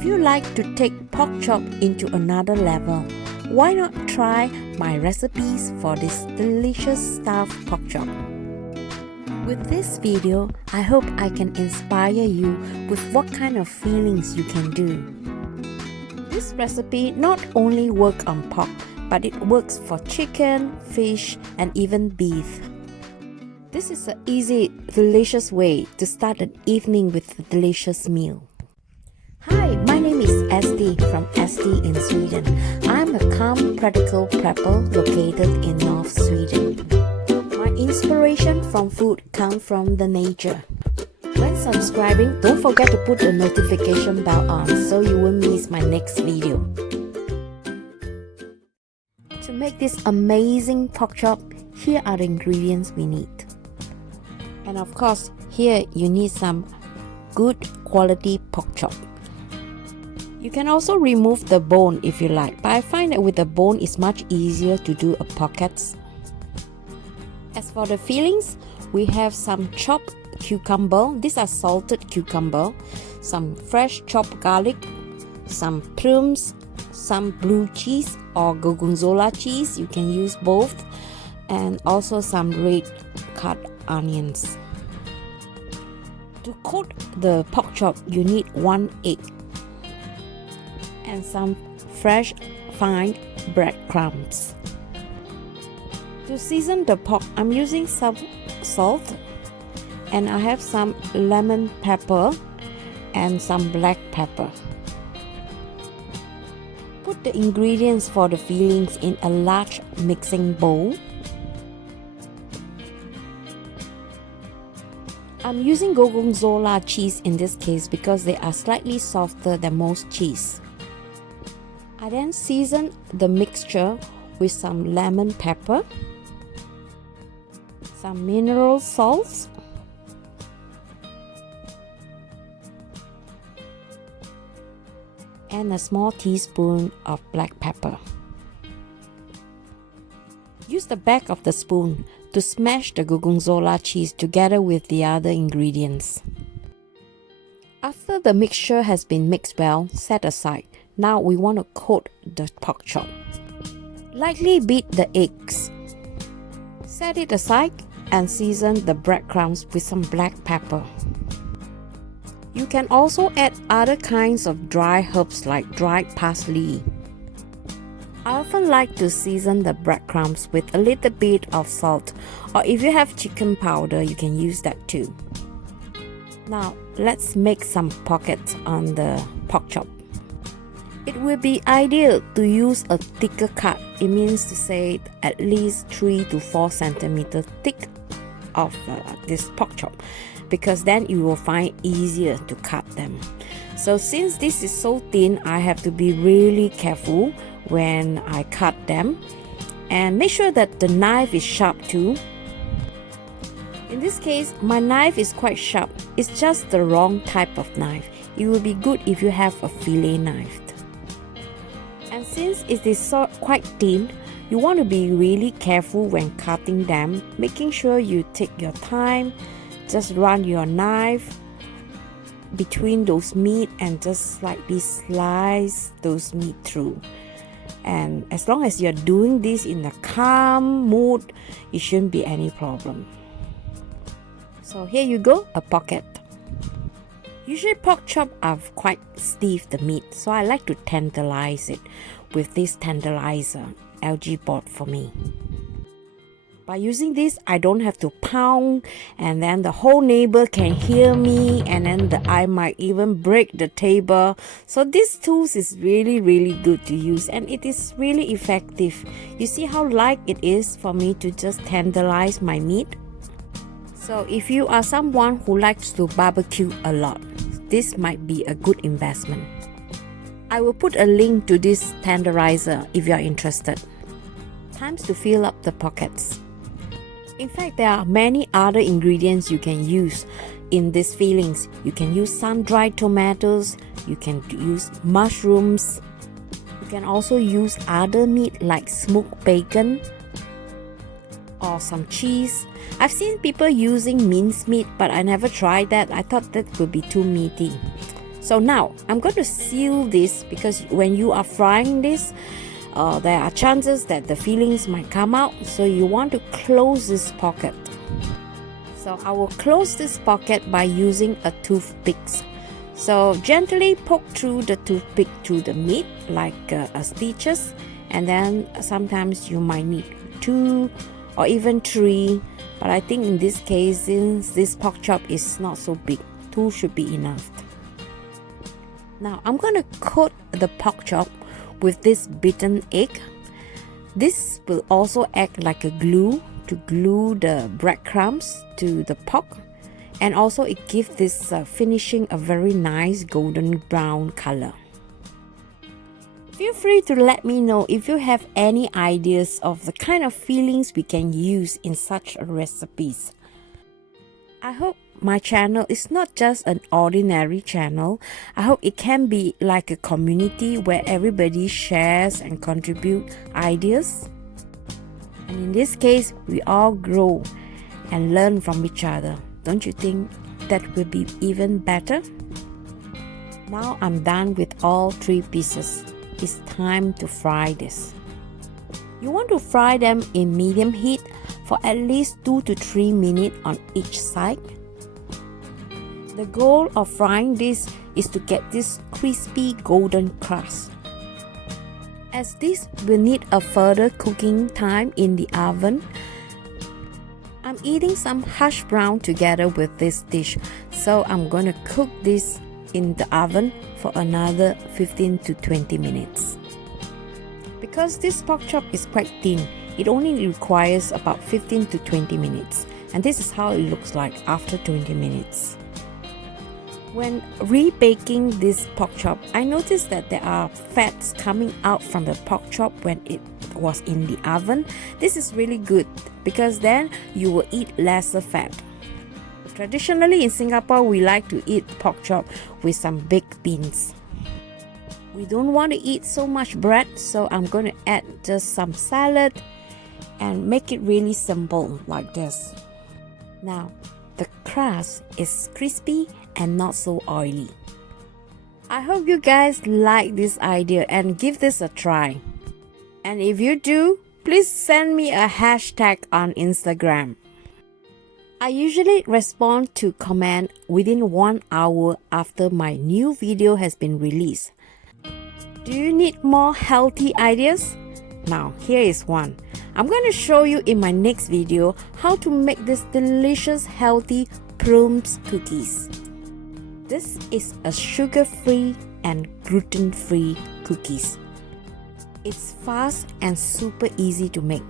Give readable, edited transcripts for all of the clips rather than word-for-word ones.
If you like to take pork chop into another level, why not try my recipes for this delicious stuffed pork chop? With this video, I hope I can inspire you with what kind of feelings you can do. This recipe not only works on pork, but it works for chicken, fish, and even beef. This is an easy, delicious way to start an evening with a delicious meal. Hi, my name is Esti from Esti in Sweden. I'm a calm, practical prepper located in North Sweden. My inspiration from food comes from the nature. When subscribing, don't forget to put the notification bell on so you won't miss my next video. To make this amazing pork chop, here are the ingredients we need. And of course, here you need some good quality pork chop. You can also remove the bone if you like, but I find that with the bone it's much easier to do a pockets. As for the fillings, we have some chopped cucumber. These are salted cucumber, some fresh chopped garlic, some prunes, some blue cheese or Gorgonzola cheese, you can use both, and also some red cut onions. To coat the pork chop, you need 1 egg and some fresh fine breadcrumbs. To season the pork, I'm using some salt, and I have some lemon pepper and some black pepper. Put the ingredients for the fillings in a large mixing bowl. I'm using Gorgonzola cheese in this case because they are slightly softer than most cheese. I then season the mixture with some lemon pepper, some mineral salts, and a small teaspoon of black pepper. Use the back of the spoon to smash the Gorgonzola cheese together with the other ingredients. After the mixture has been mixed well, set aside. Now we want to coat the pork chop. Lightly beat the eggs. Set it aside and season the breadcrumbs with some black pepper. You can also add other kinds of dry herbs like dried parsley. I often like to season the breadcrumbs with a little bit of salt, or if you have chicken powder, you can use that too. Now let's make some pockets on the pork chop. It will be ideal to use a thicker cut. It means to say at least 3 to 4 centimeters thick of this pork chop, because then you will find easier to cut them. So since this is so thin, I have to be really careful when I cut them, and make sure that the knife is sharp too. In this case, my knife is quite sharp. It's just the wrong type of knife. It will be good if you have a fillet knife. And since it is quite thin, you want to be really careful when cutting them, making sure you take your time. Just run your knife between those meat and just slightly slice those meat through. And as long as you're doing this in a calm mood, it shouldn't be any problem. So here you go, a pocket. Usually pork chop are quite stiff, the meat, so I like to tenderize it with this tenderizer, LG bought for me. By using this, I don't have to pound, and then the whole neighbor can hear me, and then I might even break the table. So this tool is really good to use, and it is really effective. You see how light it is for me to just tenderize my meat? So if you are someone who likes to barbecue a lot, this might be a good investment. I will put a link to this tenderizer if you are interested. Time to fill up the pockets. In fact, there are many other ingredients you can use in these fillings. You can use sun-dried tomatoes, you can use mushrooms, you can also use other meat like smoked bacon or some cheese. I've seen people using minced meat, but I never tried that. I thought that would be too meaty. So now I'm going to seal this, because when you are frying this, there are chances that the fillings might come out, so you want to close this pocket. So I will close this pocket by using a toothpick. So gently poke through the toothpick to the meat like stitches, and then sometimes you might need 2 or even 3, but I think in this case, since this pork chop is not so big, 2 should be enough. Now I'm going to coat the pork chop with this beaten egg. This will also act like a glue to glue the breadcrumbs to the pork, and also it gives this finishing a very nice golden brown color. Feel free to let me know if you have any ideas of the kind of fillings we can use in such recipes. I hope my channel is not just an ordinary channel. I hope it can be like a community where everybody shares and contribute ideas. And in this case, we all grow and learn from each other. Don't you think that will be even better? Now I'm done with all 3 pieces. It's time to fry this. You want to fry them in medium heat for at least 2 to 3 minutes on each side. The goal of frying this is to get this crispy golden crust. As this will need a further cooking time in the oven, I'm eating some hash brown together with this dish, so I'm going to cook this in the oven for another 15 to 20 minutes. Because this pork chop is quite thin, it only requires about 15 to 20 minutes, and this is how it looks like after 20 minutes. When rebaking this pork chop, I noticed that there are fats coming out from the pork chop when it was in the oven. This is really good because then you will eat lesser fat. Traditionally in Singapore, we like to eat pork chop with some baked beans. We don't want to eat so much bread, so I'm going to add just some salad and make it really simple like this. Now, the crust is crispy and not so oily. I hope you guys like this idea and give this a try. And if you do, please send me a hashtag on Instagram. I usually respond to comment within 1 hour after my new video has been released. Do you need more healthy ideas? Now, here is one. I'm going to show you in my next video how to make this delicious healthy prune cookies. This is a sugar-free and gluten-free cookies. It's fast and super easy to make.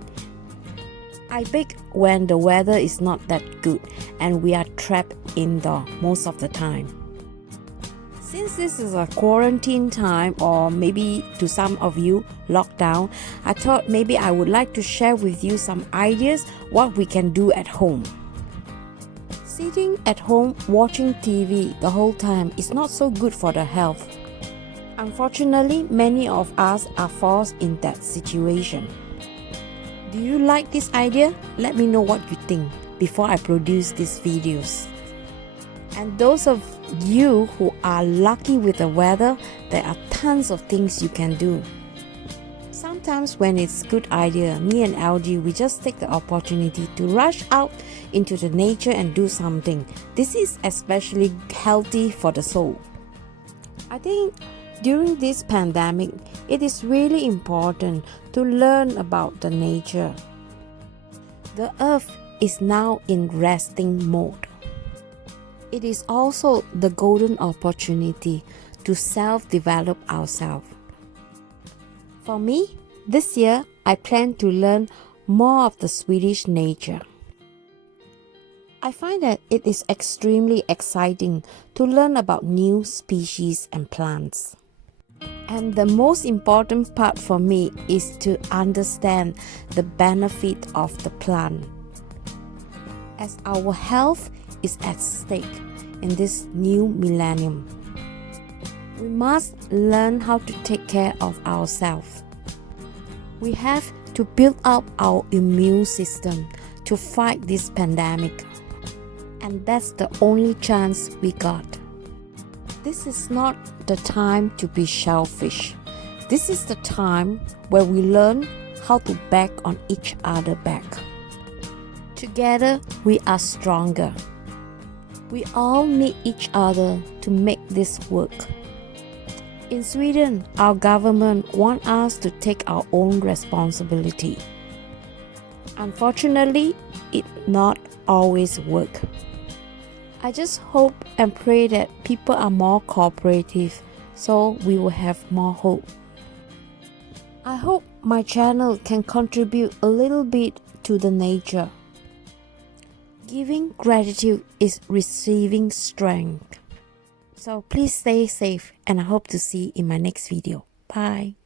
I bake when the weather is not that good and we are trapped indoor most of the time. Since this is a quarantine time, or maybe to some of you lockdown, I thought maybe I would like to share with you some ideas what we can do at home. Sitting at home watching TV the whole time is not so good for the health. Unfortunately, many of us are forced in that situation. Do you like this idea? Let me know what you think before I produce these videos. And those of you who are lucky with the weather, there are tons of things you can do. Sometimes when it's a good idea, me and LG, we just take the opportunity to rush out into the nature and do something. This is especially healthy for the soul. I think during this pandemic, it is really important to learn about the nature. The earth is now in resting mode. It is also the golden opportunity to self-develop ourselves. For me, this year, I plan to learn more of the Swedish nature. I find that it is extremely exciting to learn about new species and plants. And the most important part for me is to understand the benefit of the plant. As our health is at stake in this new millennium, we must learn how to take care of ourselves. We have to build up our immune system to fight this pandemic. And that's the only chance we got. This is not the time to be selfish. This is the time where we learn how to back on each other back. Together, we are stronger. We all need each other to make this work. In Sweden, our government wants us to take our own responsibility. Unfortunately, it not always work. I just hope and pray that people are more cooperative so we will have more hope. I hope my channel can contribute a little bit to the nature. Giving gratitude is receiving strength. So please stay safe and I hope to see you in my next video. Bye.